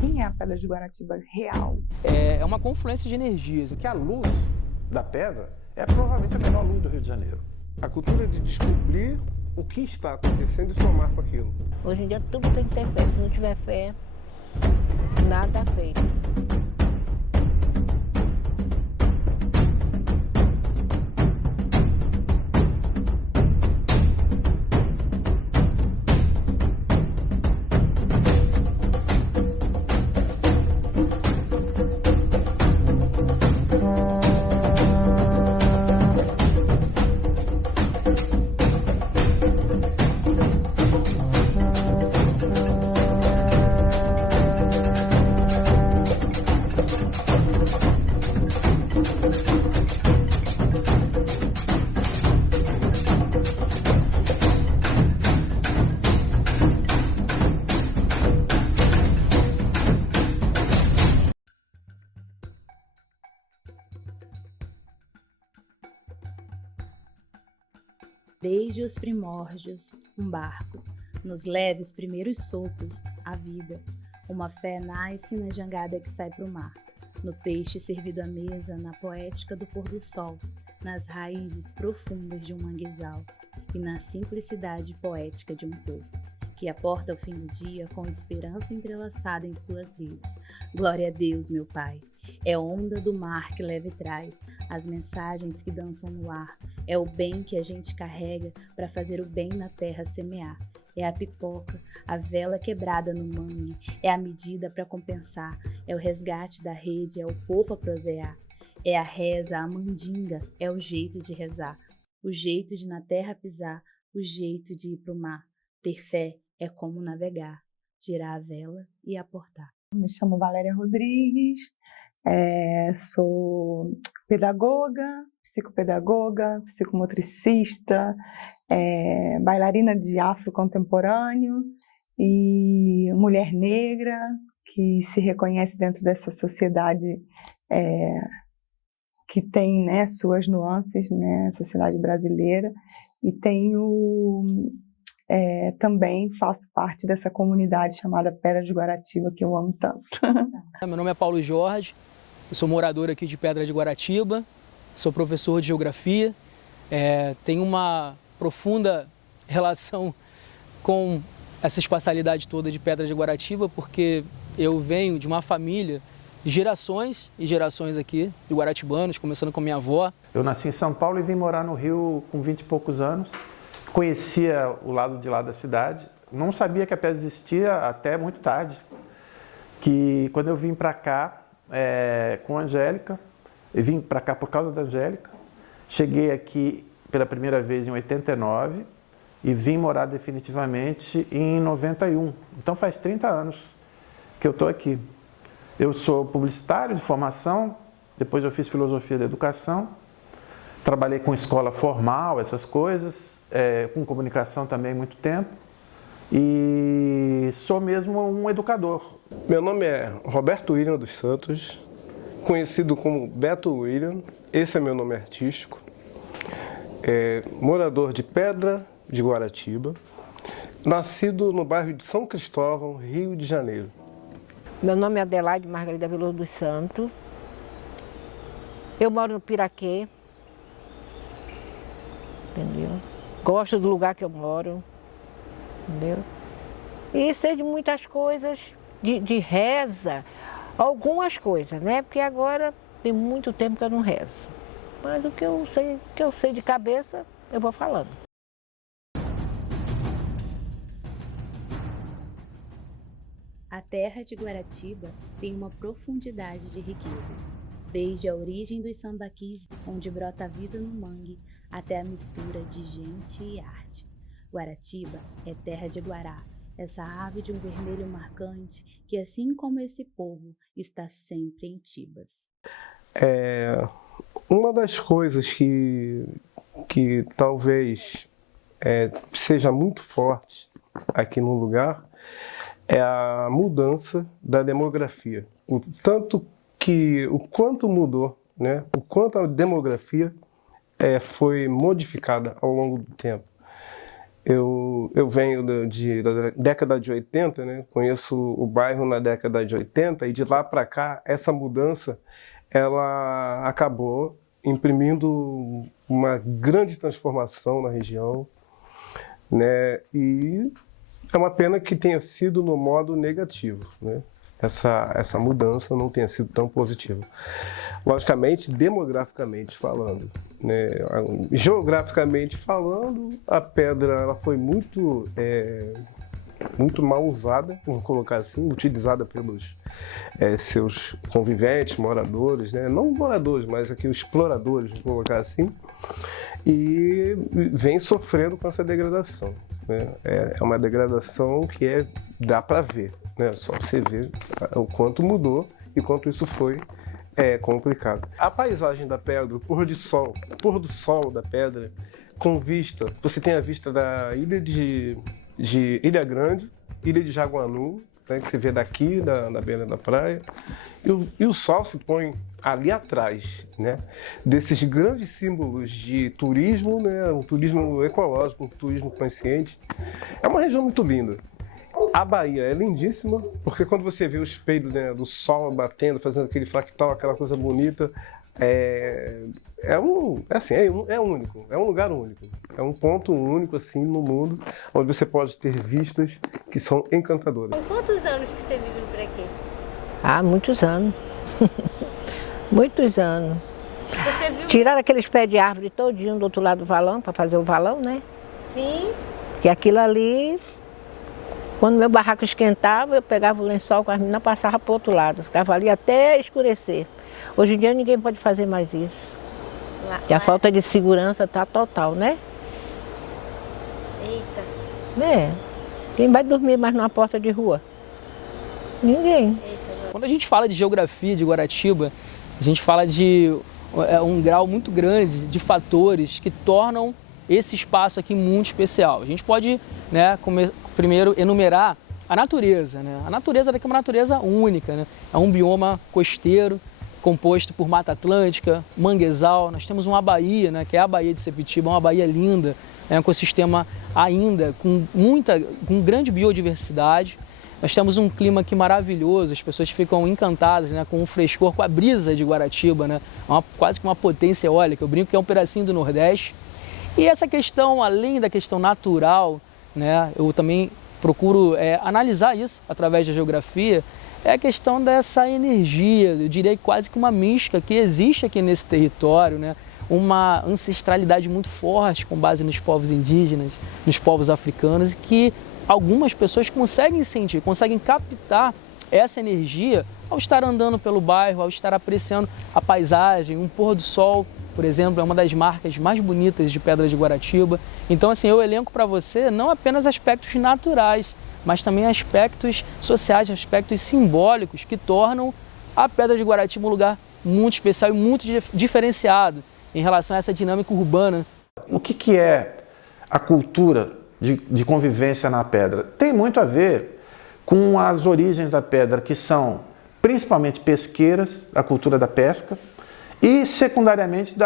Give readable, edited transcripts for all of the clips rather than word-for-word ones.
Quem é a Pedra de Guaratiba real? É uma confluência de energias. Que a luz da pedra é provavelmente a melhor luz do Rio de Janeiro. A cultura de descobrir o que está acontecendo e somar com aquilo. Hoje em dia tudo tem que ter fé. Se não tiver fé, nada é feito. Desde os primórdios, um barco, nos leves primeiros sopros, a vida. Uma fé nasce na jangada que sai pro mar, no peixe servido à mesa, na poética do pôr do sol, nas raízes profundas de um manguezal e na simplicidade poética de um povo, que aporta o fim do dia com esperança entrelaçada em suas redes. Glória a Deus, meu Pai. É onda do mar que leva e traz as mensagens que dançam no ar. É o bem que a gente carrega para fazer o bem na terra semear. É a pipoca, a vela quebrada no mangue. É a medida para compensar. É o resgate da rede, é o povo a prosear. É a reza, a mandinga, é o jeito de rezar. O jeito de na terra pisar, o jeito de ir pro mar. Ter fé é como navegar, girar a vela e aportar. Me chamo Valéria Rodrigues, sou pedagoga, psicopedagoga, psicomotricista, bailarina de afro contemporâneo e mulher negra que se reconhece dentro dessa sociedade que tem, né, suas nuances, né, a sociedade brasileira, e tenho também faço parte dessa comunidade chamada Pedra de Guaratiba, que eu amo tanto. Meu nome é Paulo Jorge, eu sou morador aqui de Pedra de Guaratiba, sou professor de geografia, tenho uma profunda relação com essa espacialidade toda de Pedra de Guaratiba, porque eu venho de uma família de gerações e gerações aqui, de guaratibanos, começando com minha avó. Eu nasci em São Paulo e vim morar no Rio com 20 e poucos anos. Conhecia o lado de lá da cidade, não sabia que a pedra existia até muito tarde, que quando eu vim para cá com a Angélica, eu vim para cá por causa da Angélica, cheguei aqui pela primeira vez em 89 e vim morar definitivamente em 91, então faz 30 anos que eu estou aqui. Eu sou publicitário de formação, depois eu fiz filosofia da educação, trabalhei com escola formal, essas coisas, com comunicação também há muito tempo e sou mesmo um educador. Meu nome é Roberto William dos Santos, conhecido como Beto William, esse é meu nome artístico, morador de Pedra de Guaratiba, nascido no bairro de São Cristóvão, Rio de Janeiro. Meu nome é Adelaide Margarida Veloso dos Santos, eu moro no Piraquê, entendeu? Gosto do lugar que eu moro, entendeu? E sei de muitas coisas, de reza, algumas coisas, né? Porque agora tem muito tempo que eu não rezo. Mas o que eu sei de cabeça, eu vou falando. A terra de Guaratiba tem uma profundidade de riquezas, desde a origem dos sambaquis, onde brota a vida no mangue, até a mistura de gente e arte. Guaratiba é terra de Guará, essa ave de um vermelho marcante que, assim como esse povo, está sempre em Tibas. Uma das coisas que talvez seja muito forte aqui no lugar é a mudança da demografia. O quanto mudou, né? O quanto a demografia foi modificada ao longo do tempo. Eu venho da década de 80, né? Conheço o bairro na década de 80 e de lá para cá, essa mudança ela acabou imprimindo uma grande transformação na região, né? E é uma pena que tenha sido no modo negativo, né? Essa mudança não tenha sido tão positiva. Logicamente, demograficamente falando, né? Geograficamente falando, a pedra ela foi muito mal usada, vamos colocar assim, utilizada pelos seus conviventes, moradores, né? Não moradores, mas aqui os exploradores, vamos colocar assim, e vem sofrendo com essa degradação, né? É uma degradação que dá para ver, né? Só você ver o quanto mudou e quanto isso foi complicado. A paisagem da pedra, o pôr do sol da pedra, com vista, você tem a vista da ilha de Ilha Grande, ilha de Jaguanu, né, que você vê daqui, da beira da praia, e o sol se põe ali atrás, né, desses grandes símbolos de turismo, né, um turismo ecológico, um turismo consciente. É uma região muito linda. A Bahia é lindíssima, porque quando você vê o espelho, né, do sol batendo, fazendo aquele fractal, aquela coisa bonita, é único, é um lugar único, é um ponto único assim no mundo, onde você pode ter vistas que são encantadoras. Há quantos anos que você vive por aqui? Há muitos anos. Muitos anos. Você viu? Tiraram aqueles pés de árvore todinho do outro lado do valão, para fazer o valão, né? Sim. Que aquilo ali, quando meu barraco esquentava, eu pegava o lençol com as meninas e passava para o outro lado. Ficava ali até escurecer. Hoje em dia ninguém pode fazer mais isso. Porque a falta de segurança está total, né? Eita. Quem vai dormir mais numa porta de rua? Ninguém. Quando a gente fala de geografia de Guaratiba, a gente fala de um grau muito grande de fatores que tornam esse espaço aqui muito especial. A gente pode, né, primeiro enumerar a natureza, né? A natureza daqui é uma natureza única, né? É um bioma costeiro, composto por Mata Atlântica, manguezal. Nós temos uma baía, né, que é a Baía de Sepetiba, uma baía linda, um ecossistema ainda com grande biodiversidade. Nós temos um clima aqui maravilhoso, as pessoas ficam encantadas, né, com o frescor, com a brisa de Guaratiba, né, quase que uma potência eólica. Eu brinco que é um pedacinho do Nordeste. E essa questão, além da questão natural, né, eu também procuro analisar isso através da geografia, é a questão dessa energia, eu diria quase que uma mística que existe aqui nesse território, né? Uma ancestralidade muito forte com base nos povos indígenas, nos povos africanos, e que algumas pessoas conseguem sentir, conseguem captar essa energia ao estar andando pelo bairro, ao estar apreciando a paisagem, um pôr do sol, por exemplo, é uma das marcas mais bonitas de Pedra de Guaratiba. Então, assim, eu elenco para você não apenas aspectos naturais, mas também aspectos sociais, aspectos simbólicos que tornam a Pedra de Guaratiba um lugar muito especial e muito diferenciado em relação a essa dinâmica urbana. O que é a cultura de convivência na pedra? Tem muito a ver com as origens da pedra, que são principalmente pesqueiras, a cultura da pesca, e secundariamente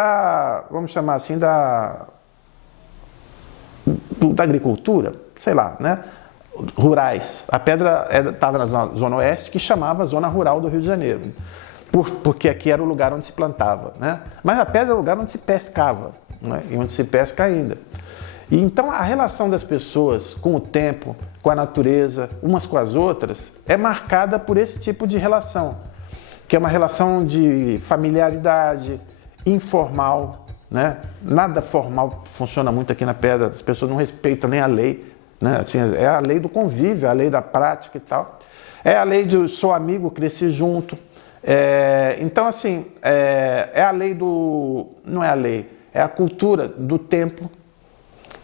vamos chamar assim, da agricultura, sei lá, né? Rurais. A pedra estava na zona oeste, que chamava Zona Rural do Rio de Janeiro, porque aqui era o lugar onde se plantava, né? Mas a pedra é o lugar onde se pescava, né? E onde se pesca ainda. E então a relação das pessoas com o tempo, com a natureza, umas com as outras, é marcada por esse tipo de relação, que é uma relação de familiaridade, informal, né? Nada formal funciona muito aqui na pedra, as pessoas não respeitam nem a lei, né? Assim, é a lei do convívio, é a lei da prática e tal. É a lei de sou amigo, cresci junto. Então, assim, é a lei do... Não é a lei, é a cultura do tempo.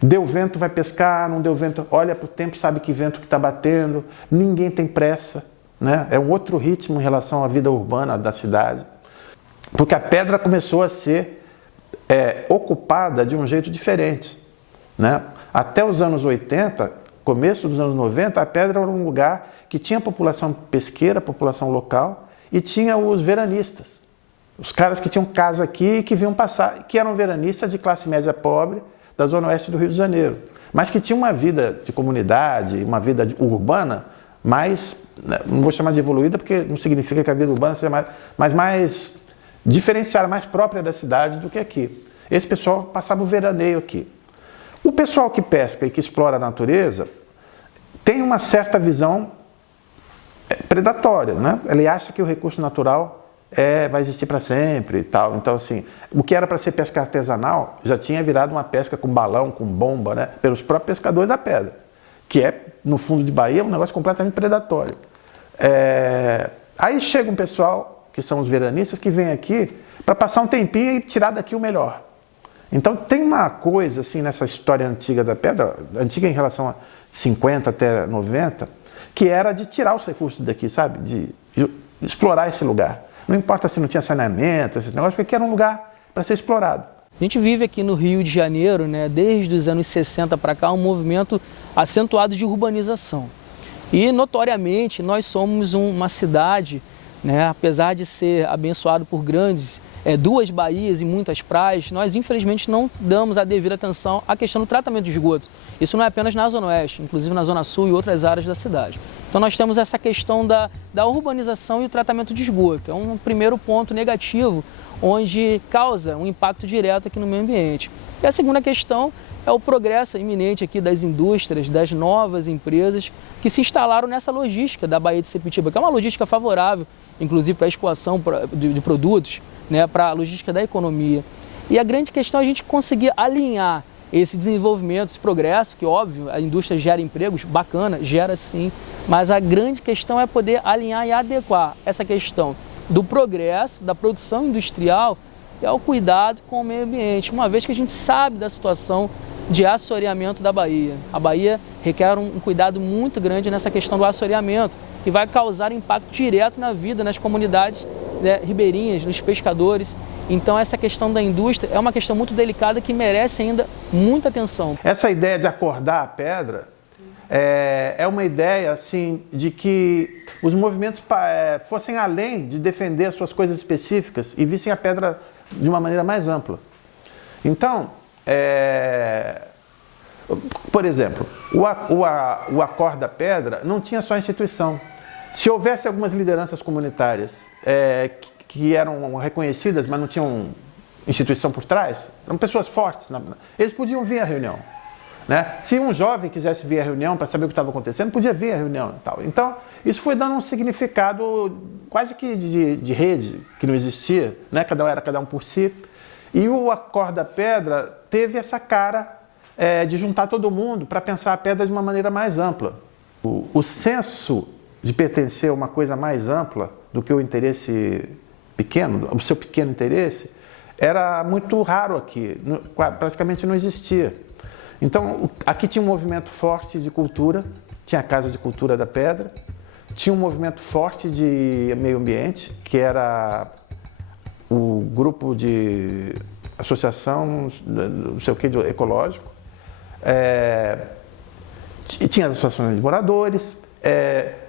Deu vento, vai pescar, não deu vento, olha para o tempo, sabe que vento que está batendo. Ninguém tem pressa, né? É um outro ritmo em relação à vida urbana da cidade. Porque a pedra começou a ser ocupada de um jeito diferente, né? Até os anos 80, começo dos anos 90, a pedra era um lugar que tinha população pesqueira, população local, e tinha os veranistas. Os caras que tinham casa aqui e que vinham passar, que eram veranistas de classe média pobre da zona oeste do Rio de Janeiro. mas que tinha uma vida de comunidade, uma vida urbana mais, não vou chamar de evoluída porque não significa que a vida urbana seja mais, mas mais diferenciada, mais própria da cidade do que aqui. Esse pessoal passava o veraneio aqui. O pessoal que pesca e que explora a natureza tem uma certa visão predatória, né? Ele acha que o recurso natural vai existir para sempre e tal. Então, assim, o que era para ser pesca artesanal já tinha virado uma pesca com balão, com bomba, né? Pelos próprios pescadores da pedra, que no fundo de Bahia, um negócio completamente predatório. Aí chega um pessoal, que são os veranistas, que vem aqui para passar um tempinho e tirar daqui o melhor. Então, tem uma coisa, assim, nessa história antiga da pedra, antiga em relação a 50 até 90, que era de tirar os recursos daqui, sabe? De explorar esse lugar. Não importa se não tinha saneamento, esses negócios, porque aqui era um lugar para ser explorado. A gente vive aqui no Rio de Janeiro, né, desde os anos 60 para cá, um movimento acentuado de urbanização. E, notoriamente, nós somos uma cidade, né, apesar de ser abençoado por grandes, 2 baías e muitas praias, nós infelizmente não damos a devida atenção à questão do tratamento de esgoto. Isso não é apenas na Zona Oeste, inclusive na Zona Sul e outras áreas da cidade. Então nós temos essa questão da urbanização e o tratamento de esgoto. É um primeiro ponto negativo, onde causa um impacto direto aqui no meio ambiente. E a segunda questão é o progresso iminente aqui das indústrias, das novas empresas que se instalaram nessa logística da Baía de Sepetiba, que é uma logística favorável, inclusive para a escoação de produtos, né, para a logística da economia. E a grande questão é a gente conseguir alinhar esse desenvolvimento, esse progresso, que óbvio, a indústria gera empregos, bacana, gera sim, mas a grande questão é poder alinhar e adequar essa questão do progresso, da produção industrial e ao cuidado com o meio ambiente, uma vez que a gente sabe da situação de assoreamento da Bahia. A Bahia requer um cuidado muito grande nessa questão do assoreamento, que vai causar impacto direto na vida, nas comunidades, né, ribeirinhas, nos pescadores. Então essa questão da indústria é uma questão muito delicada que merece ainda muita atenção. Essa ideia de acordar a pedra é uma ideia assim, de que os movimentos fossem além de defender as suas coisas específicas e vissem a pedra de uma maneira mais ampla. Então, por exemplo, o Acorda Pedra não tinha só instituição. Se houvesse algumas lideranças comunitárias que eram reconhecidas, mas não tinham instituição por trás, eram pessoas fortes, eles podiam vir à reunião. Né? Se um jovem quisesse vir à reunião para saber o que estava acontecendo, podia vir à reunião e tal. Então, isso foi dando um significado quase que de rede, que não existia, né? Cada um por si. E o Acorda Pedra teve essa cara de juntar todo mundo para pensar a pedra de uma maneira mais ampla. O senso de pertencer a uma coisa mais ampla do que o interesse pequeno, o seu pequeno interesse, era muito raro aqui, praticamente não existia. Então, aqui tinha um movimento forte de cultura, tinha a Casa de Cultura da Pedra, tinha um movimento forte de meio ambiente, que era o grupo de associação, não sei o que, ecológico, tinha as associações de moradores,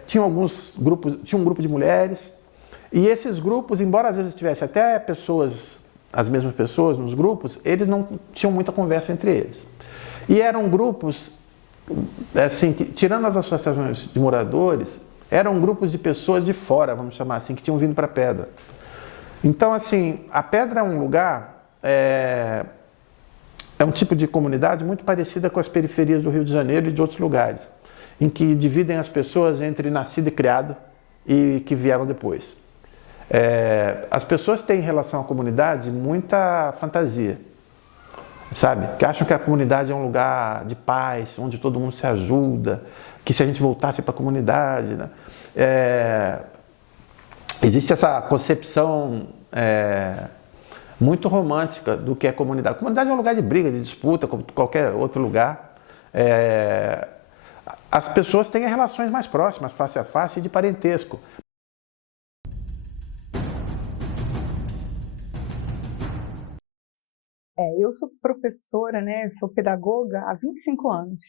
tinha um grupo de mulheres, e esses grupos, embora às vezes tivesse até as mesmas pessoas nos grupos, eles não tinham muita conversa entre eles. E eram grupos, assim, que, tirando as associações de moradores, eram grupos de pessoas de fora, vamos chamar assim, que tinham vindo para a Pedra. Então, assim, a Pedra é um lugar, é um tipo de comunidade muito parecida com as periferias do Rio de Janeiro e de outros lugares, em que dividem as pessoas entre nascido e criado e que vieram depois. As pessoas têm em relação à comunidade muita fantasia, sabe? Que acham que a comunidade é um lugar de paz, onde todo mundo se ajuda, que se a gente voltasse para a comunidade, né? Existe essa concepção muito romântica do que é comunidade. A comunidade é um lugar de briga, de disputa, como qualquer outro lugar. As pessoas têm relações mais próximas, face a face, e de parentesco. Eu sou professora, né? Sou pedagoga há 25 anos.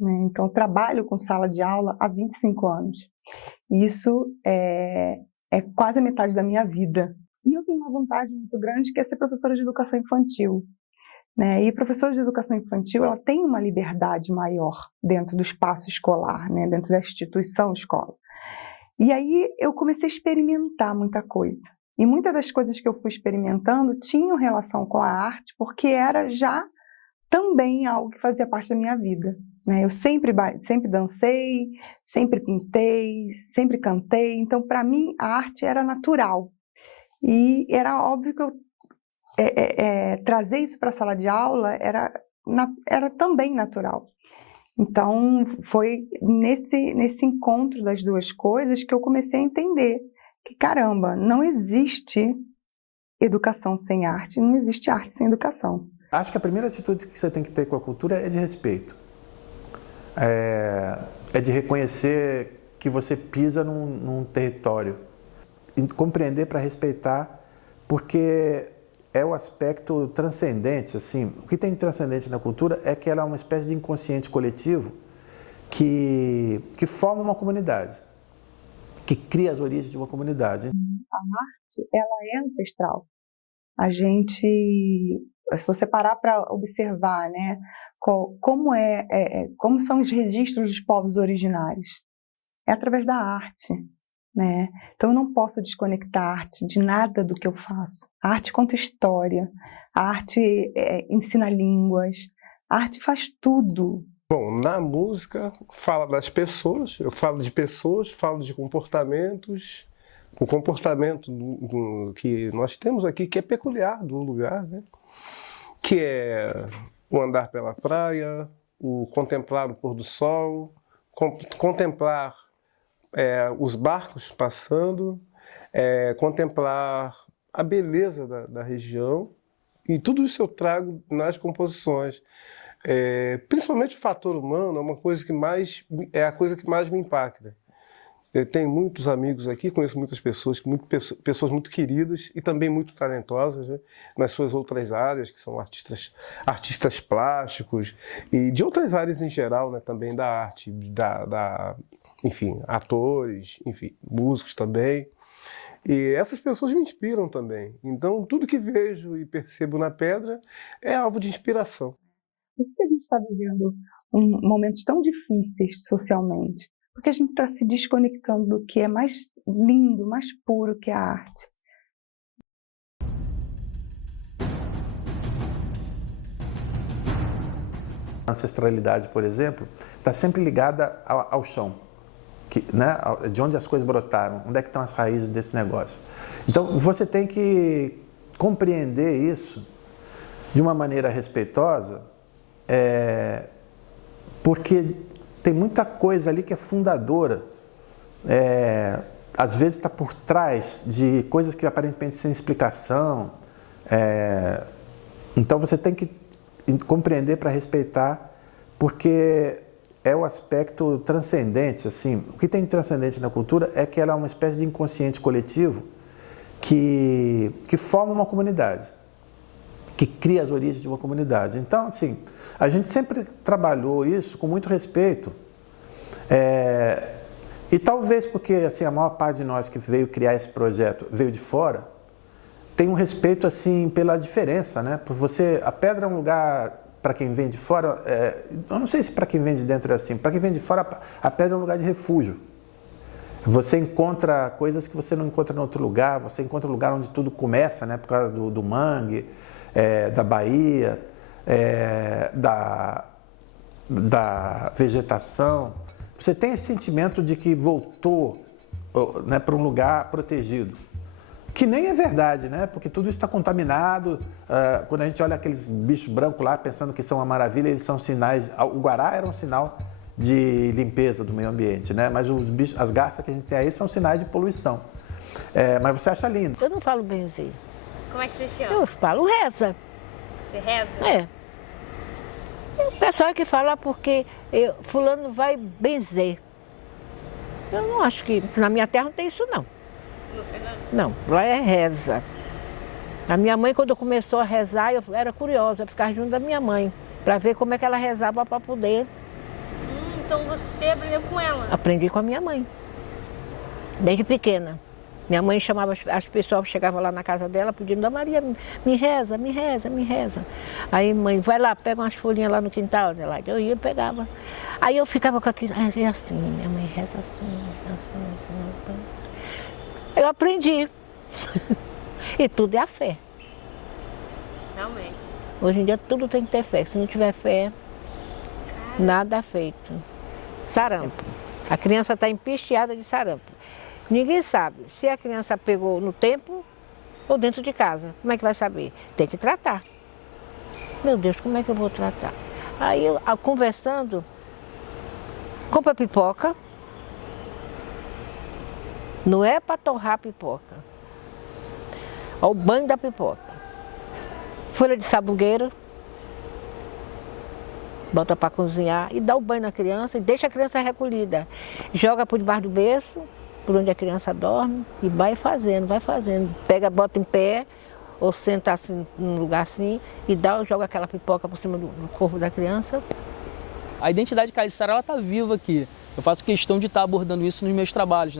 Né? Então, trabalho com sala de aula há 25 anos. Isso é quase a metade da minha vida. E eu tenho uma vantagem muito grande, que é ser professora de educação infantil. né? E a professora de educação infantil, ela tem uma liberdade maior dentro do espaço escolar, né? Dentro da instituição escola. E aí eu comecei a experimentar muita coisa. E muitas das coisas que eu fui experimentando tinham relação com a arte, porque era já também algo que fazia parte da minha vida, né? Eu sempre dancei, sempre pintei, sempre cantei. Então, para mim, a arte era natural. E era óbvio que eu trazer isso para a sala de aula era também natural. Então, foi nesse encontro das duas coisas que eu comecei a entender que, caramba, não existe educação sem arte, não existe arte sem educação. Acho que a primeira atitude que você tem que ter com a cultura é de respeito. É de reconhecer que você pisa num território. E compreender para respeitar, porque é o aspecto transcendente, assim. O que tem de transcendente na cultura é que ela é uma espécie de inconsciente coletivo que forma uma comunidade, que cria as origens de uma comunidade. A arte, ela é ancestral. A gente, se você parar para observar, né, como são os registros dos povos originários, é através da arte, né? Então eu não posso desconectar a arte de nada do que eu faço. A arte conta história, a arte ensina línguas, a arte faz tudo. Bom, na música fala das pessoas, eu falo de pessoas, falo de comportamentos, o comportamento que nós temos aqui, que é peculiar do lugar, né? Que é o andar pela praia, o contemplar o pôr do sol, contemplar os barcos passando, contemplar a beleza da região, e tudo isso eu trago nas composições. Principalmente o fator humano é a coisa que mais me impacta. Eu tenho muitos amigos aqui, conheço muitas pessoas, pessoas muito queridas e também muito talentosas, né, nas suas outras áreas, que são artistas plásticos e de outras áreas em geral, né, também da arte, enfim, atores, enfim, músicos também. E essas pessoas me inspiram também. Então, tudo que vejo e percebo na pedra é alvo de inspiração. Por que a gente está vivendo momentos tão difíceis socialmente? Porque a gente está se desconectando do que é mais lindo, mais puro que a arte. A ancestralidade, por exemplo, está sempre ligada ao chão, né? De onde as coisas brotaram, onde é que estão as raízes desse negócio. Então, você tem que compreender isso de uma maneira respeitosa, porque tem muita coisa ali que é fundadora, às vezes está por trás de coisas que aparentemente sem explicação. Então você tem que compreender para respeitar, porque é o aspecto transcendente, assim. O que tem de transcendente na cultura é que ela é uma espécie de inconsciente coletivo que forma uma comunidade, que cria as origens de uma comunidade. Então, assim, a gente sempre trabalhou isso com muito respeito. E talvez porque assim, a maior parte de nós que veio criar esse projeto veio de fora, tem um respeito assim pela diferença, né? Por a pedra é um lugar, para quem vem de fora, eu não sei se para quem vem de dentro é assim, para quem vem de fora a pedra é um lugar de refúgio. Você encontra coisas que você não encontra em outro lugar, você encontra um lugar onde tudo começa, né? Por causa do mangue, da baía, da vegetação. Você tem esse sentimento de que voltou, né, para um lugar protegido. Que nem é verdade, né? Porque tudo isso está contaminado. Quando a gente olha aqueles bichos brancos lá, pensando que são uma maravilha, eles são sinais. O guará era um sinal de limpeza do meio ambiente, né? Mas os bichos, as garças que a gente tem aí são sinais de poluição. Mas você acha lindo. Eu não falo benzer. Como é que você chama? Eu falo reza. Você reza? E o pessoal que fala porque fulano vai benzer. Eu não acho que... Na minha terra não tem isso, não. Não, lá é reza. A minha mãe, quando começou a rezar, eu era curiosa, eu ficava junto da minha mãe, para ver como é que ela rezava para poder. Então você aprendeu com ela? Aprendi com a minha mãe, desde pequena. Minha mãe chamava as pessoas, chegava lá na casa dela pedindo, Maria, me reza, me reza, me reza. Aí mãe, vai lá, pega umas folhinhas lá no quintal dela. Eu ia e pegava. Aí eu ficava com aquilo, é assim, minha mãe reza assim. Eu aprendi. E tudo é a fé. Realmente. Hoje em dia tudo tem que ter fé. Se não tiver fé, nada é feito. Sarampo. A criança está empisteada de sarampo. Ninguém sabe se a criança pegou no tempo ou dentro de casa. Como é que vai saber? Tem que tratar. Meu Deus, como é que eu vou tratar? Aí eu, conversando, compra pipoca. Não é para torrar pipoca. É o banho da pipoca. Folha de sabugueiro. Bota para cozinhar e dá o banho na criança e deixa a criança recolhida. Joga por debaixo do berço, por onde a criança dorme, e vai fazendo, vai fazendo. Pega, bota em pé, ou senta assim, num lugar assim, e joga aquela pipoca por cima do corpo da criança. A identidade caiçara, ela está viva aqui. Eu faço questão de estar abordando isso nos meus trabalhos,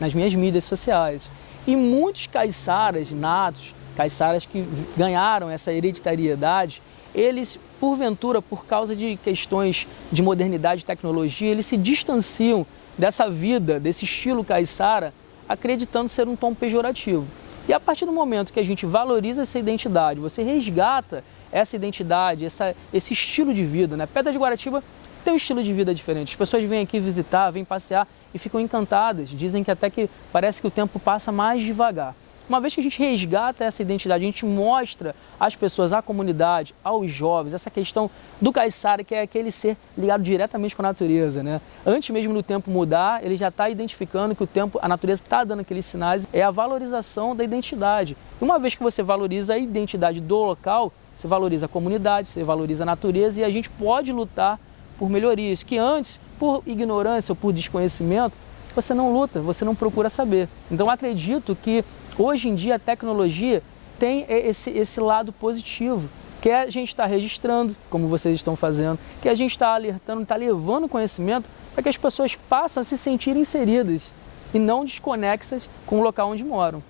nas minhas mídias sociais. E muitos caiçaras natos, caiçaras que ganharam essa hereditariedade, eles, porventura, por causa de questões de modernidade e tecnologia, eles se distanciam dessa vida, desse estilo caiçara, acreditando ser um tom pejorativo. E a partir do momento que a gente valoriza essa identidade, você resgata essa identidade, esse estilo de vida, né? Pedra de Guaratiba tem um estilo de vida diferente. As pessoas vêm aqui visitar, vêm passear e ficam encantadas. Dizem que até que parece que o tempo passa mais devagar. Uma vez que a gente resgata essa identidade, a gente mostra às pessoas, à comunidade, aos jovens, essa questão do caiçara, que é aquele ser ligado diretamente com a natureza, né? Antes mesmo do tempo mudar, ele já está identificando que o tempo, a natureza está dando aqueles sinais, é a valorização da identidade. E uma vez que você valoriza a identidade do local, você valoriza a comunidade, você valoriza a natureza e a gente pode lutar por melhorias, que antes, por ignorância ou por desconhecimento, você não luta, você não procura saber. Então, acredito que hoje em dia a tecnologia tem esse lado positivo, que é a gente estar registrando, como vocês estão fazendo, que a gente está alertando, está levando conhecimento para que as pessoas passem a se sentir inseridas e não desconexas com o local onde moram.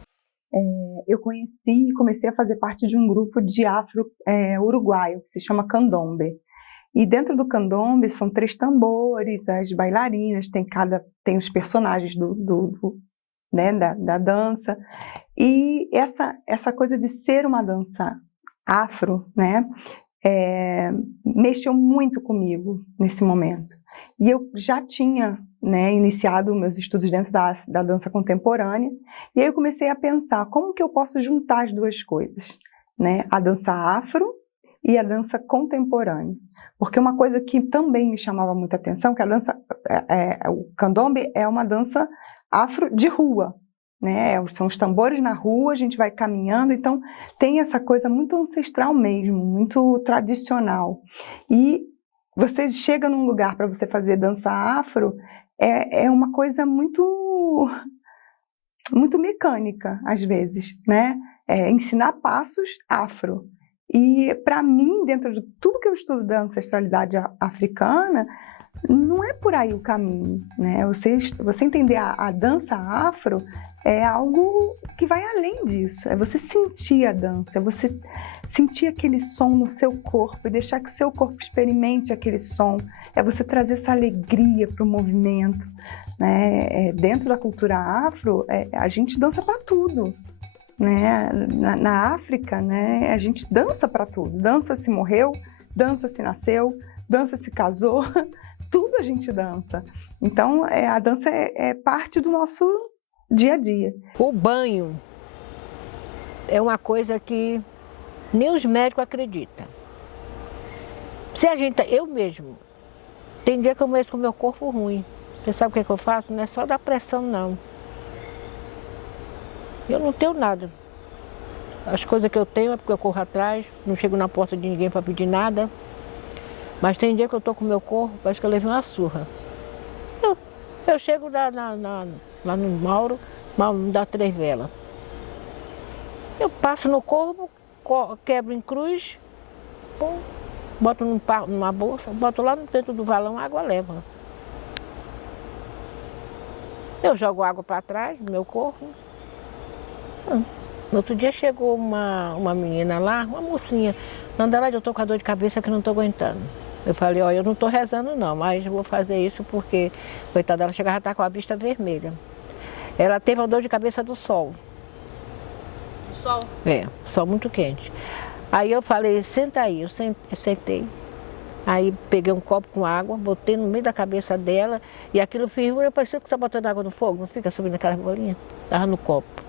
Eu conheci e comecei a fazer parte de um grupo de afro-uruguaio, que se chama Candombe. E dentro do candombe são 3 tambores, as bailarinas, tem os personagens né, da dança. E essa coisa de ser uma dança afro, né, mexeu muito comigo nesse momento. E eu já tinha, né, iniciado meus estudos dentro da dança contemporânea, e aí eu comecei a pensar como que eu posso juntar as duas coisas, né, a dança afro e a dança contemporânea. Porque uma coisa que também me chamava muita atenção, que a dança, o candombe é uma dança afro de rua, né? São os tambores na rua, a gente vai caminhando, então tem essa coisa muito ancestral mesmo, muito tradicional. E você chega num lugar para você fazer dança afro, é uma coisa muito mecânica, às vezes, né? Ensinar passos afro. E, para mim, dentro de tudo que eu estudo da ancestralidade africana, não é por aí o caminho, né? Você entender a dança afro é algo que vai além disso. É você sentir a dança, é você sentir aquele som no seu corpo e deixar que o seu corpo experimente aquele som. É você trazer essa alegria para o movimento, né? Dentro da cultura afro, a gente dança para tudo. Né? Na África, né, a gente dança para tudo. Dança se morreu, dança se nasceu, dança se casou, tudo a gente dança. Então, a dança é parte do nosso dia a dia. O banho é uma coisa que nem os médicos acreditam. Eu mesmo, tem dia que eu amanheço com o meu corpo ruim. Você sabe o que eu faço? Não é só dar pressão, não. Eu não tenho nada. As coisas que eu tenho é porque eu corro atrás, não chego na porta de ninguém para pedir nada. Mas tem dia que eu estou com o meu corpo, parece que eu levei uma surra. Eu chego lá no Mauro me dá 3 velas. Eu passo no corpo, quebro em cruz, boto numa bolsa, boto lá dentro do valão, a água leva. Eu jogo água para trás do meu corpo. No outro dia chegou uma menina lá, uma mocinha, não, Adelaide, eu tô com a dor de cabeça que não tô aguentando. Eu falei, ó, eu não tô rezando não, mas vou fazer isso porque, coitada, ela chegava a estar com a vista vermelha. Ela teve a dor de cabeça do sol. Do sol? É, sol muito quente. Aí eu falei, senta aí, eu sentei. Aí peguei um copo com água, botei no meio da cabeça dela e aquilo fervura, parecia que você está botando água no fogo, não fica subindo aquela bolinha? Estava no copo.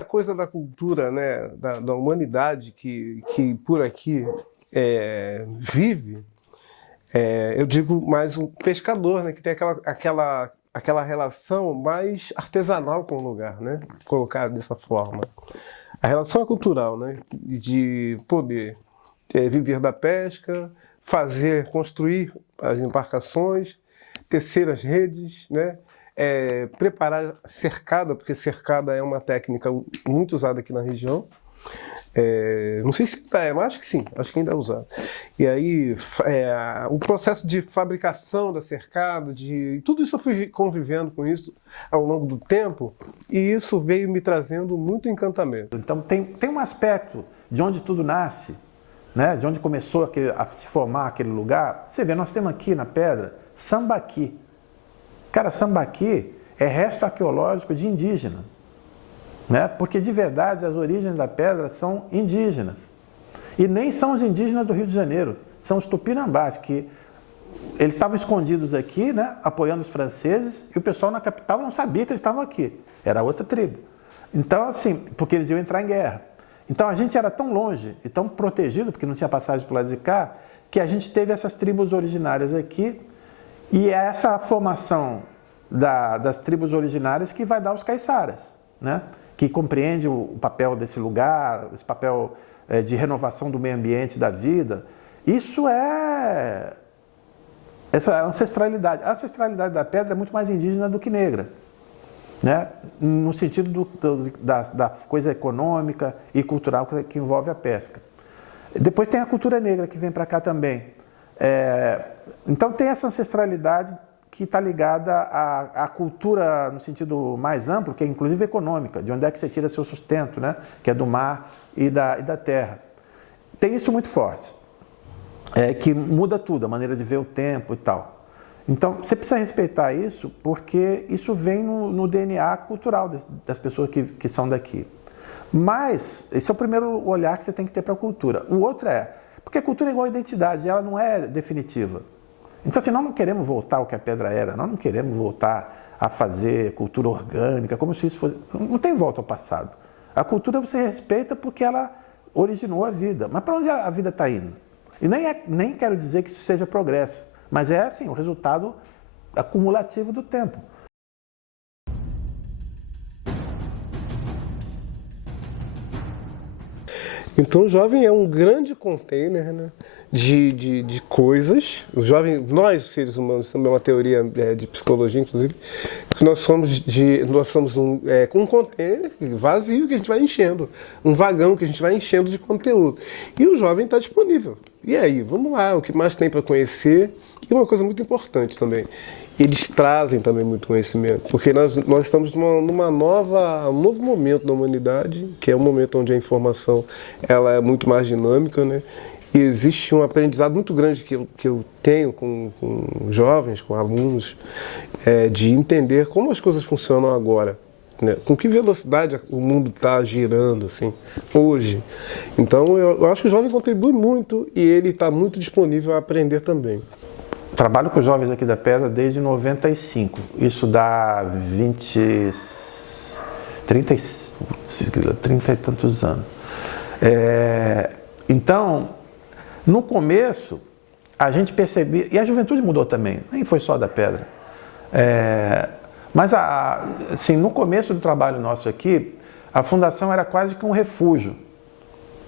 A coisa da cultura, né, da humanidade que por aqui vive, eu digo mais um pescador, né, que tem aquela relação mais artesanal com o lugar, né, colocar dessa forma. A relação é cultural, né, de poder viver da pesca, construir as embarcações, tecer as redes, né? Preparar cercada, porque cercada é uma técnica muito usada aqui na região. Não sei se mas acho que sim, acho que ainda é usado. E aí, o processo de fabricação da cercada, tudo isso eu fui convivendo com isso ao longo do tempo, e isso veio me trazendo muito encantamento. Então tem um aspecto de onde tudo nasce, né? De onde começou a se formar aquele lugar. Você vê, nós temos aqui na pedra Sambaqui. Cara, Sambaqui é resto arqueológico de indígena, né? Porque de verdade as origens da pedra são indígenas. E nem são os indígenas do Rio de Janeiro, são os tupinambás, que eles estavam escondidos aqui, né? Apoiando os franceses, e o pessoal na capital não sabia que eles estavam aqui. Era outra tribo. Então, assim, porque eles iam entrar em guerra. Então a gente era tão longe e tão protegido, porque não tinha passagem para o lado de cá, que a gente teve essas tribos originárias aqui, e é essa formação das tribos originárias que vai dar os caiçaras, né? Que compreende o papel desse lugar, esse papel de renovação do meio ambiente, da vida. Isso é essa ancestralidade. A ancestralidade da pedra é muito mais indígena do que negra, né? No sentido da coisa econômica e cultural que envolve a pesca. Depois tem a cultura negra que vem para cá também. Então tem essa ancestralidade que está ligada à cultura no sentido mais amplo, que é inclusive econômica, de onde é que você tira seu sustento, né? Que é do mar e da terra. Tem isso muito forte, que muda tudo, a maneira de ver o tempo e tal. Então, você precisa respeitar isso, porque isso vem no DNA cultural das pessoas que são daqui. Mas, esse é o primeiro olhar que você tem que ter para a cultura. O outro porque a cultura é igual à identidade, ela não é definitiva. Então, assim, nós não queremos voltar ao que a pedra era, nós não queremos voltar a fazer cultura orgânica, como se isso fosse... Não tem volta ao passado. A cultura você respeita porque ela originou a vida. Mas para onde a vida está indo? E nem quero dizer que isso seja progresso, mas é assim, o resultado acumulativo do tempo. Então o jovem é um grande container, né, de coisas. O jovem, nós seres humanos, também é uma teoria de psicologia, inclusive, que nós somos um container vazio que a gente vai enchendo, um vagão que a gente vai enchendo de conteúdo. E o jovem está disponível. E aí, vamos lá, o que mais tem para conhecer? E uma coisa muito importante também, eles trazem também muito conhecimento, porque nós estamos um novo momento da humanidade, que é um momento onde a informação ela é muito mais dinâmica, né? E existe um aprendizado muito grande que eu tenho com jovens, com alunos, de entender como as coisas funcionam agora, né? Com que velocidade o mundo está girando assim, hoje. Então eu acho que o jovem contribui muito e ele está muito disponível a aprender também. Trabalho com jovens aqui da Pedra desde 95. Isso dá 30 e tantos anos. Então, no começo, a gente percebia... E a juventude mudou também, nem foi só da Pedra. Mas, assim, no começo do trabalho nosso aqui, a fundação era quase que um refúgio.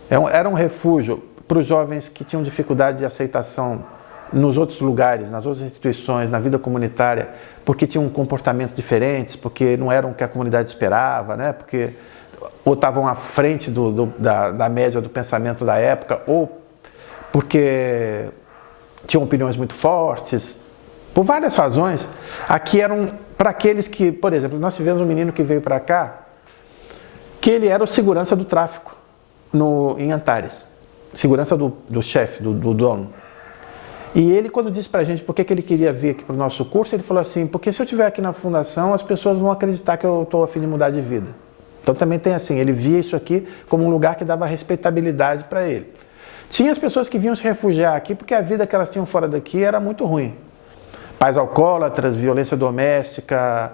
Era um refúgio para os jovens que tinham dificuldade de aceitação nos outros lugares, nas outras instituições, na vida comunitária, porque tinham um comportamento diferente, porque não eram o que a comunidade esperava, né? Porque ou estavam à frente da média do pensamento da época, ou porque tinham opiniões muito fortes, por várias razões. Aqui eram para aqueles que, por exemplo, nós tivemos um menino que veio para cá, que ele era o segurança do tráfico em Antares, segurança do chefe, do dono. E ele, quando disse pra gente por que ele queria vir aqui pro nosso curso, ele falou assim, porque se eu estiver aqui na fundação, as pessoas vão acreditar que eu estou a fim de mudar de vida. Então também tem assim, ele via isso aqui como um lugar que dava respeitabilidade para ele. Tinha as pessoas que vinham se refugiar aqui porque a vida que elas tinham fora daqui era muito ruim. Pais alcoólatras, violência doméstica,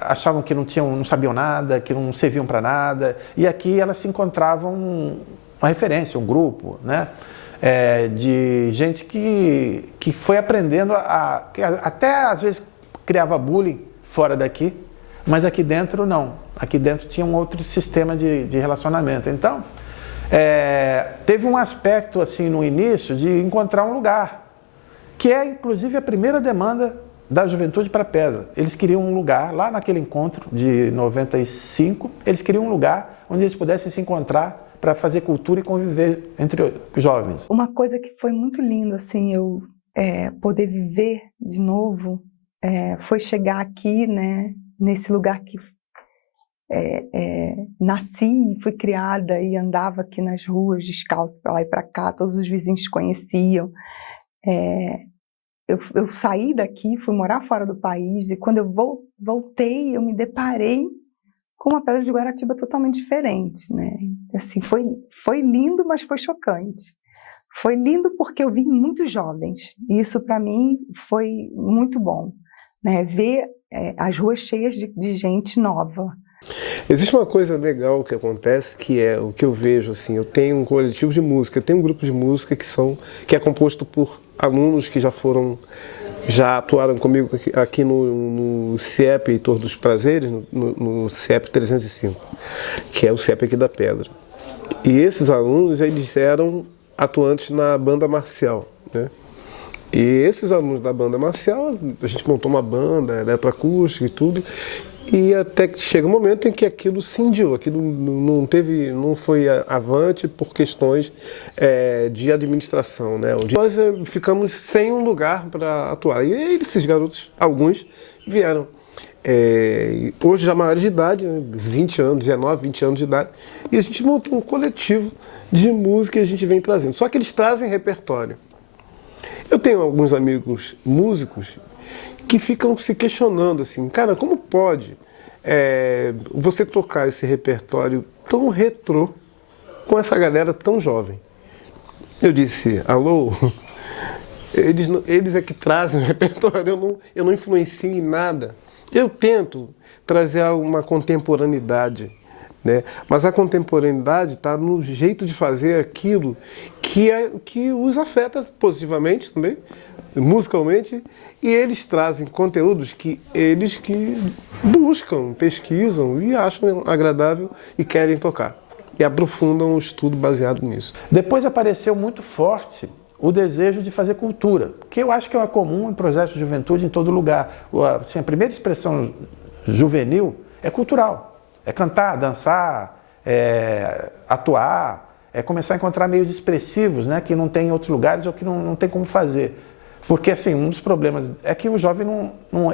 achavam que não sabiam nada, que não serviam para nada. E aqui elas se encontravam uma referência, um grupo, né? De gente que foi aprendendo que até às vezes criava bullying fora daqui, mas aqui dentro não. Aqui dentro tinha um outro sistema de relacionamento. Então, teve um aspecto assim no início de encontrar um lugar, que é inclusive a primeira demanda da Juventude para Pedra. Eles queriam um lugar, lá naquele encontro de 95, eles queriam um lugar onde eles pudessem se encontrar para fazer cultura e conviver entre os jovens. Uma coisa que foi muito linda, assim, eu poder viver de novo, foi chegar aqui, né, nesse lugar que nasci e fui criada e andava aqui nas ruas descalço para lá e para cá, todos os vizinhos conheciam. Eu saí daqui, fui morar fora do país e quando eu voltei, eu me deparei com uma Pedra de Guaratiba totalmente diferente, né? Assim, foi lindo, mas foi chocante. Foi lindo porque eu vi muitos jovens e isso para mim foi muito bom, né? Ver as ruas cheias de gente nova. Existe uma coisa legal que acontece, que é o que eu vejo, assim, eu tenho um coletivo de música, eu tenho um grupo de música que é composto por alunos que já atuaram comigo aqui no CIEP Heitor dos Prazeres, no CIEP 305, que é o CIEP aqui da Pedra. E esses alunos, eles eram atuantes na banda marcial, né? E esses alunos da banda marcial, a gente montou uma banda, eletroacústica e tudo, e até que chega um momento em que aquilo cindiu, aquilo não foi avante por questões de administração, né? Nós ficamos sem um lugar para atuar. E aí esses garotos, alguns, vieram. Hoje já maiores de idade, né? 20 anos, 19, 20 anos de idade, e a gente montou um coletivo de música que a gente vem trazendo. Só que eles trazem repertório. Eu tenho alguns amigos músicos que ficam se questionando assim, cara, como pode você tocar esse repertório tão retrô com essa galera tão jovem? Eu disse, alô, eles é que trazem o repertório, eu não influencio em nada. Eu tento trazer uma contemporaneidade, né? Mas a contemporaneidade está no jeito de fazer aquilo que os afeta positivamente também, musicalmente, e eles trazem conteúdos que eles buscam, pesquisam e acham agradável e querem tocar. E aprofundam o estudo baseado nisso. Depois apareceu muito forte o desejo de fazer cultura, que eu acho que é comum em projetos de juventude em todo lugar. Assim, a primeira expressão juvenil é cultural. É cantar, dançar, atuar, começar a encontrar meios expressivos, né, que não tem em outros lugares ou que não tem como fazer. Porque assim, um dos problemas é que o jovem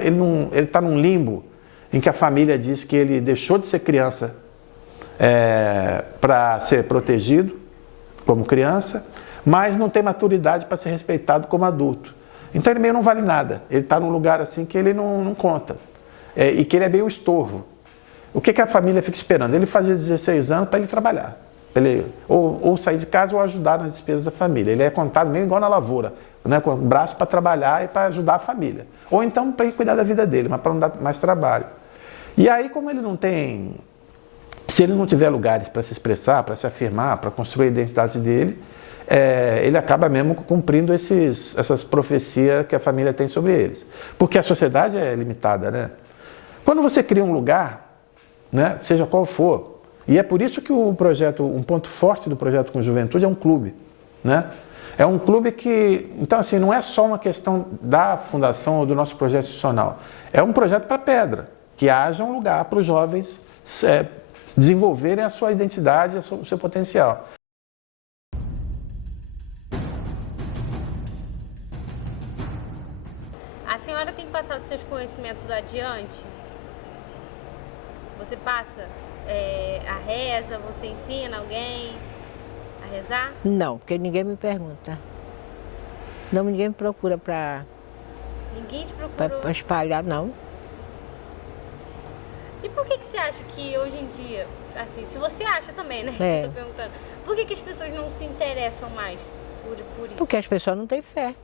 ele está num limbo em que a família diz que ele deixou de ser criança para ser protegido como criança, mas não tem maturidade para ser respeitado como adulto. Então ele meio não vale nada, ele está num lugar assim que ele não conta, e que ele é meio estorvo. O que a família fica esperando? Ele fazer 16 anos para ele trabalhar, ou sair de casa ou ajudar nas despesas da família. Ele é contado meio igual na lavoura, né, com o braço para trabalhar e para ajudar a família. Ou então para ele cuidar da vida dele, mas para não dar mais trabalho. E aí, como ele não tem... Se ele não tiver lugares para se expressar, para se afirmar, para construir a identidade dele, ele acaba mesmo cumprindo essas profecias que a família tem sobre eles. Porque a sociedade é limitada, né? Quando você cria um lugar, né, seja qual for, e é por isso que o projeto, um ponto forte do projeto com Juventude é um clube, né? É um clube que, então assim, não é só uma questão da fundação ou do nosso projeto institucional, é um projeto para Pedra, que haja um lugar para os jovens desenvolverem a sua identidade, o seu potencial. A senhora tem passado seus conhecimentos adiante? Você passa a reza? Você ensina alguém a rezar? Não, porque ninguém me pergunta. Não, ninguém me procura para Ninguém te procurou? espalhar, não. E por que você acha que hoje em dia, assim, se você acha também, né? É. Eu tô perguntando. Por que as pessoas não se interessam mais por isso? Porque as pessoas não têm fé.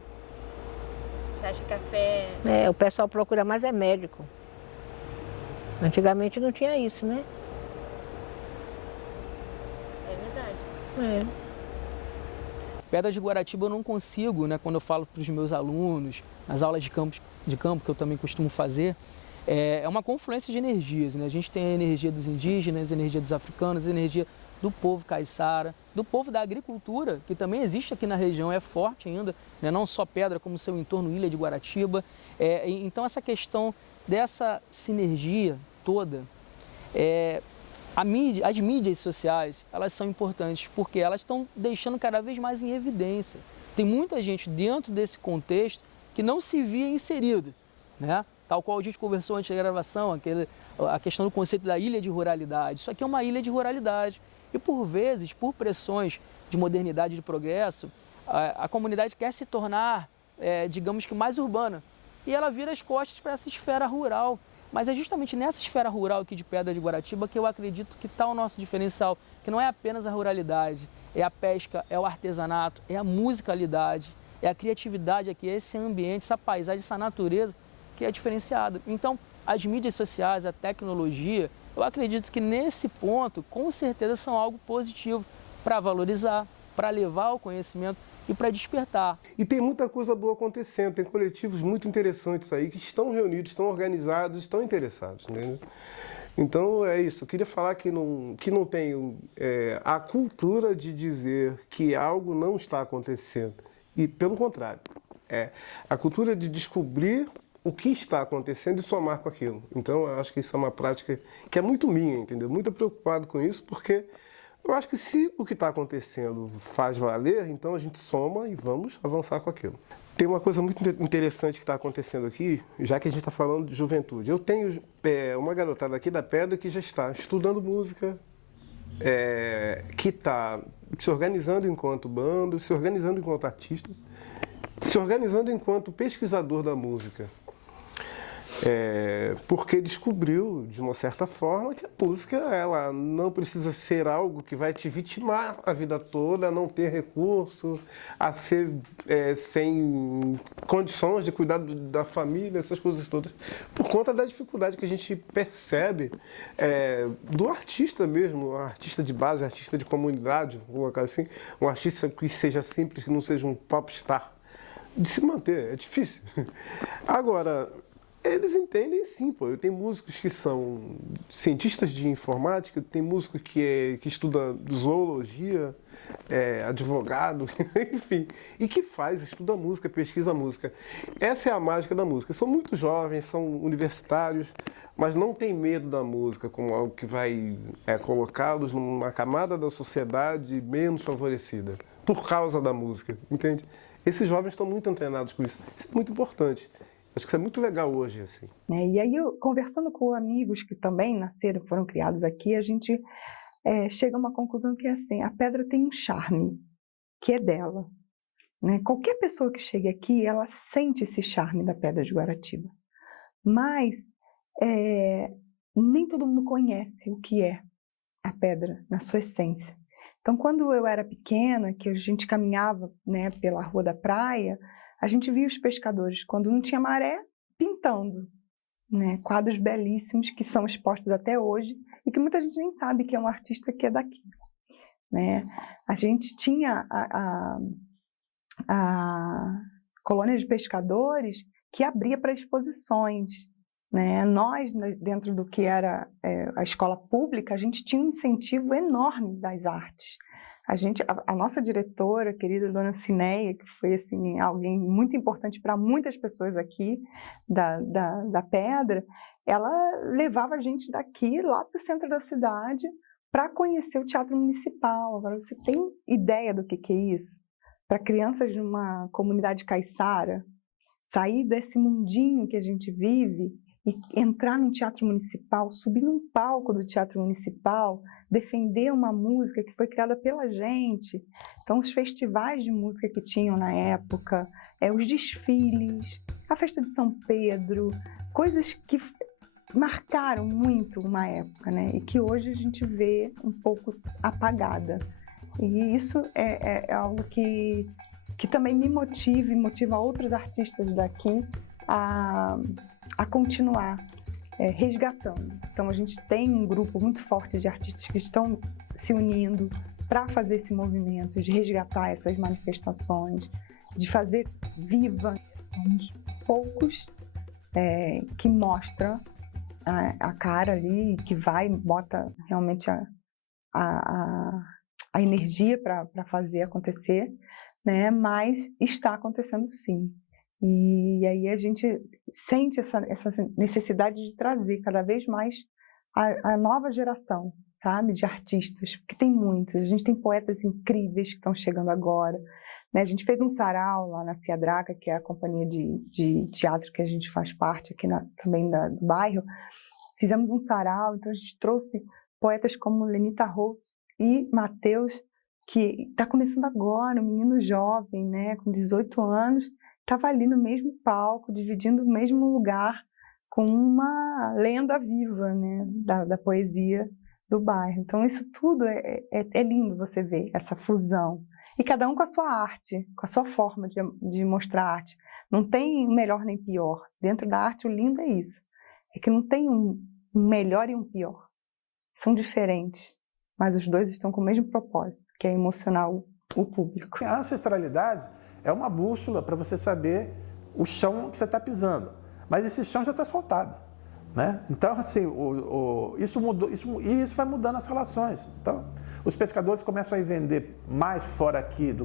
Você acha que a fé... O pessoal procura mais é médico. Antigamente não tinha isso, né? É verdade. Pedra de Guaratiba eu não consigo, né, quando eu falo para os meus alunos, nas aulas de campo que eu também costumo fazer, é uma confluência de energias, né? A gente tem a energia dos indígenas, a energia dos africanos, a energia do povo caiçara, do povo da agricultura, que também existe aqui na região, é forte ainda, né? Não só Pedra, como seu entorno, Ilha de Guaratiba. Então essa questão dessa sinergia toda, as mídias sociais, elas são importantes porque elas estão deixando cada vez mais em evidência. Tem muita gente dentro desse contexto que não se via inserido, né? Tal qual a gente conversou antes da gravação, a questão do conceito da ilha de ruralidade. Isso aqui é uma ilha de ruralidade. E por vezes, por pressões de modernidade e de progresso, a comunidade quer se tornar, digamos que, mais urbana. E ela vira as costas para essa esfera rural. Mas é justamente nessa esfera rural aqui de Pedra de Guaratiba que eu acredito que está o nosso diferencial, que não é apenas a ruralidade, é a pesca, é o artesanato, é a musicalidade, é a criatividade aqui, é esse ambiente, essa paisagem, essa natureza que é diferenciado. Então, as mídias sociais, a tecnologia, eu acredito que nesse ponto, com certeza, são algo positivo para valorizar, para levar o conhecimento e para despertar. E tem muita coisa boa acontecendo, tem coletivos muito interessantes aí que estão reunidos, estão organizados, estão interessados, entendeu? Então é isso, eu queria falar que não tem a cultura de dizer que algo não está acontecendo, e pelo contrário, a cultura de descobrir o que está acontecendo e somar com aquilo. Então eu acho que isso é uma prática que é muito minha, entendeu? Muito preocupado com isso, porque eu acho que se o que está acontecendo faz valer, então a gente soma e vamos avançar com aquilo. Tem uma coisa muito interessante que está acontecendo aqui, já que a gente está falando de juventude. Eu tenho uma garotada aqui da Pedra que já está estudando música, que está se organizando enquanto bando, se organizando enquanto artista, se organizando enquanto pesquisador da música. Porque descobriu, de uma certa forma, que a música ela não precisa ser algo que vai te vitimar a vida toda, a não ter recurso, a ser sem condições de cuidar da família, essas coisas todas, por conta da dificuldade que a gente percebe do artista mesmo, um artista de base, artista de comunidade, vou colocar assim, um artista que seja simples, que não seja um popstar, de se manter, é difícil. Agora, eles entendem sim, pô. Eu tenho músicos que são cientistas de informática, tem músico que estuda zoologia, advogado, enfim, e que estuda música, pesquisa música. Essa é a mágica da música. São muito jovens, são universitários, mas não tem medo da música como algo que vai colocá-los numa camada da sociedade menos favorecida, por causa da música, entende? Esses jovens estão muito treinados com isso. Isso é muito importante. Acho que isso é muito legal hoje, assim. E aí, conversando com amigos que também nasceram, foram criados aqui, a gente chega a uma conclusão que é assim, a pedra tem um charme, que é dela. Né? Qualquer pessoa que chegue aqui, ela sente esse charme da Pedra de Guaratiba. Mas nem todo mundo conhece o que é a pedra, na sua essência. Então, quando eu era pequena, que a gente caminhava, né, pela rua da praia, a gente via os pescadores, quando não tinha maré, pintando, né, quadros belíssimos que são expostos até hoje e que muita gente nem sabe que é um artista que é daqui. Né? A gente tinha a colônia de pescadores que abria para exposições. Né? Nós, dentro do que era a escola pública, a gente tinha um incentivo enorme das artes. A nossa diretora, querida dona Cineia, que foi assim, alguém muito importante para muitas pessoas aqui da Pedra, ela levava a gente daqui lá para o centro da cidade para conhecer o Teatro Municipal. Agora, você tem ideia do que é isso? Para crianças de uma comunidade caiçara, sair desse mundinho que a gente vive e entrar num teatro municipal, subir num palco do teatro municipal, defender uma música que foi criada pela gente. Então, os festivais de música que tinham na época, os desfiles, a festa de São Pedro, coisas que marcaram muito uma época, né? E que hoje a gente vê um pouco apagada. E isso é algo que também me motiva e motiva outros artistas daqui a continuar resgatando. Então, a gente tem um grupo muito forte de artistas que estão se unindo para fazer esse movimento, de resgatar essas manifestações, de fazer viva. Somos poucos que mostram a cara ali, que bota realmente a energia para fazer acontecer, né? Mas está acontecendo sim. E aí a gente sente essa necessidade de trazer cada vez mais a nova geração, sabe, de artistas, porque tem muitos. A gente tem poetas incríveis que estão chegando agora, né? A gente fez um sarau lá na Ciadraca, que é a companhia de teatro que a gente faz parte aqui também do bairro. Fizemos um sarau, então a gente trouxe poetas como Lenita Holtz e Matheus, que está começando agora, um menino jovem, né, com 18 anos, estava ali no mesmo palco, dividindo o mesmo lugar com uma lenda viva, né, da poesia do bairro. Então isso tudo é lindo você ver, essa fusão. E cada um com a sua arte, com a sua forma de mostrar arte. Não tem melhor nem pior. Dentro da arte o lindo é isso. É que não tem um melhor e um pior. São diferentes, mas os dois estão com o mesmo propósito, que é emocionar o público. A ancestralidade é uma bússola para você saber o chão que você está pisando, mas esse chão já está asfaltado, né? Então, assim, isso mudou, isso vai mudando as relações. Então, os pescadores começam a vender mais fora aqui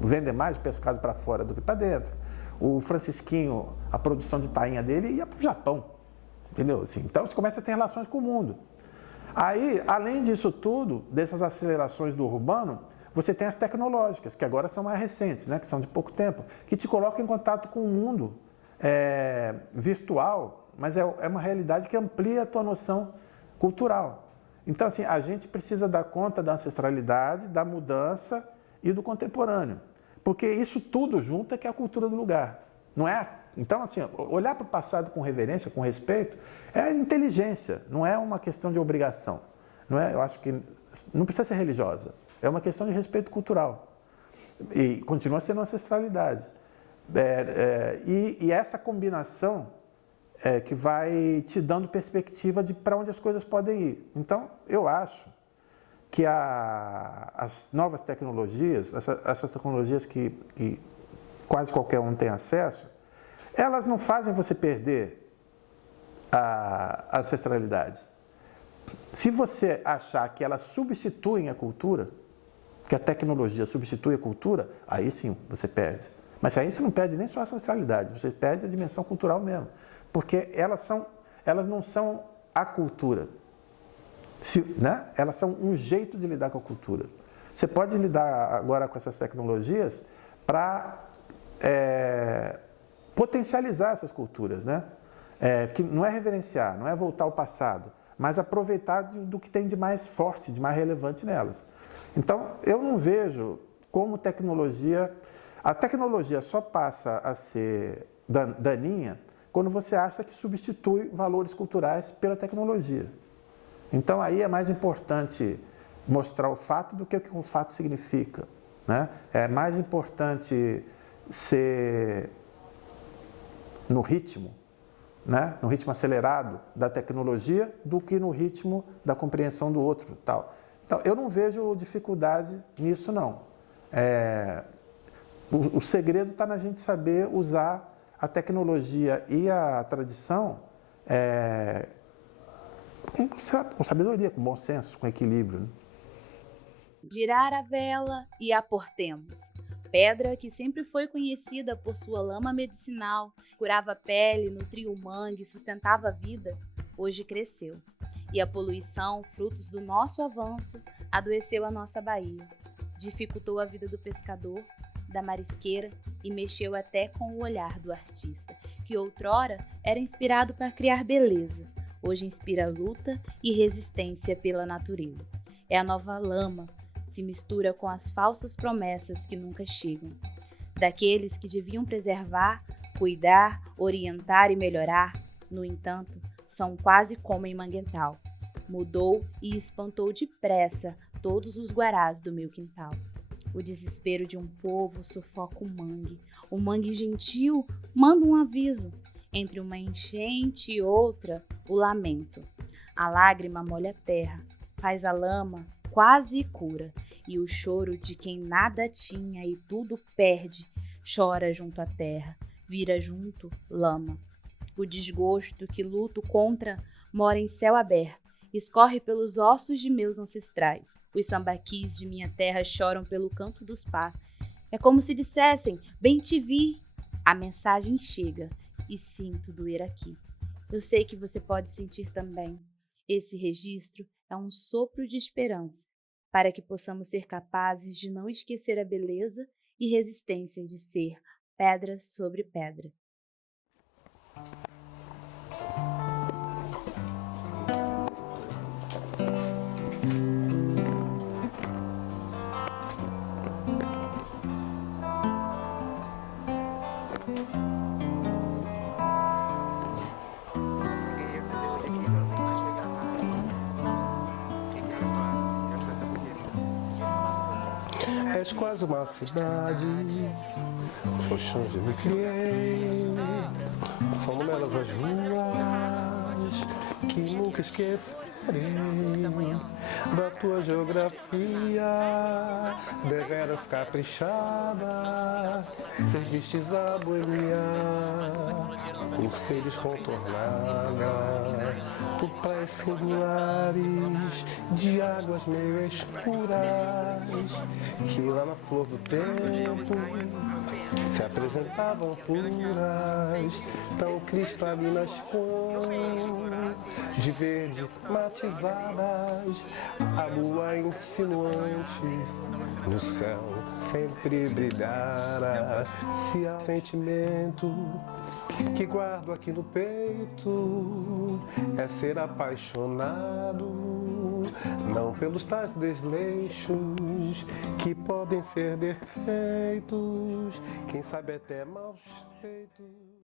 vender mais pescado para fora do que para dentro. O Francisquinho, a produção de tainha dele ia para o Japão, entendeu? Assim, então, você começa a ter relações com o mundo. Aí, além disso tudo, dessas acelerações do urbano, você tem as tecnológicas, que agora são mais recentes, né, que são de pouco tempo, que te colocam em contato com o mundo virtual, mas é uma realidade que amplia a tua noção cultural. Então, assim, a gente precisa dar conta da ancestralidade, da mudança e do contemporâneo, porque isso tudo junto é que é a cultura do lugar, não é? Então, assim, olhar para o passado com reverência, com respeito, é inteligência, não é uma questão de obrigação. Não é? Eu acho que não precisa ser religiosa, é uma questão de respeito cultural. E continua sendo ancestralidade. E essa combinação que vai te dando perspectiva de para onde as coisas podem ir. Então, eu acho que as novas tecnologias, essas tecnologias que quase qualquer um tem acesso, elas não fazem você perder a ancestralidade. Se você achar que elas substituem a cultura, que a tecnologia substitui a cultura, aí sim você perde. Mas aí você não perde nem só a ancestralidade, você perde a dimensão cultural mesmo. Porque elas não são a cultura, né? Elas são um jeito de lidar com a cultura. Você pode lidar agora com essas tecnologias para potencializar essas culturas, né? Que não é reverenciar, não é voltar ao passado, mas aproveitar do que tem de mais forte, de mais relevante nelas. Então, eu não vejo como a tecnologia só passa a ser daninha quando você acha que substitui valores culturais pela tecnologia. Então, aí é mais importante mostrar o fato do que o fato significa, né? É mais importante ser no ritmo, né? No ritmo acelerado da tecnologia do que no ritmo da compreensão do outro, tal. Então, eu não vejo dificuldade nisso, não. O segredo está na gente saber usar a tecnologia e a tradição com sabedoria, com bom senso, com equilíbrio, né? Girar a vela e aportemos. Pedra que sempre foi conhecida por sua lama medicinal, curava a pele, nutria o mangue, sustentava a vida, hoje cresceu. E a poluição, frutos do nosso avanço, adoeceu a nossa Bahia. Dificultou a vida do pescador, da marisqueira e mexeu até com o olhar do artista. que outrora era inspirado para criar beleza, hoje inspira luta e resistência pela natureza. É a nova lama, se mistura com as falsas promessas que nunca chegam. Daqueles que deviam preservar, cuidar, orientar e melhorar, no entanto, são quase como em manguental. Mudou e espantou depressa todos os guarás do meu quintal. O desespero de um povo sufoca o mangue gentil manda um aviso, entre uma enchente e outra, o lamento. A lágrima molha a terra, faz a lama, quase cura, e o choro de quem nada tinha e tudo perde, chora junto à terra, vira junto lama. O desgosto que luto contra mora em céu aberto, escorre pelos ossos de meus ancestrais. Os sambaquis de minha terra choram pelo canto dos pássaros. É como se dissessem, bem te vi. A mensagem chega e sinto doer aqui. Eu sei que você pode sentir também. Esse registro é um sopro de esperança, para que possamos ser capazes de não esquecer a beleza e resistência de ser pedra sobre pedra. És quase uma cidade, foi onde me criei. São numerosas as ruas que nunca esquecerei da tua geografia, deveras caprichada, servistes a boemia, em seres contornada, por praias singulares, de águas meio escuras, que lá na flor do tempo se apresentavam puras, tão cristalinas cores, de verde matizadas, a lua insinuante no céu sempre brilhara. Se há sentimento que guardo aqui no peito, é ser apaixonado, não pelos tais desleixos que podem ser defeitos, quem sabe até mal feitos.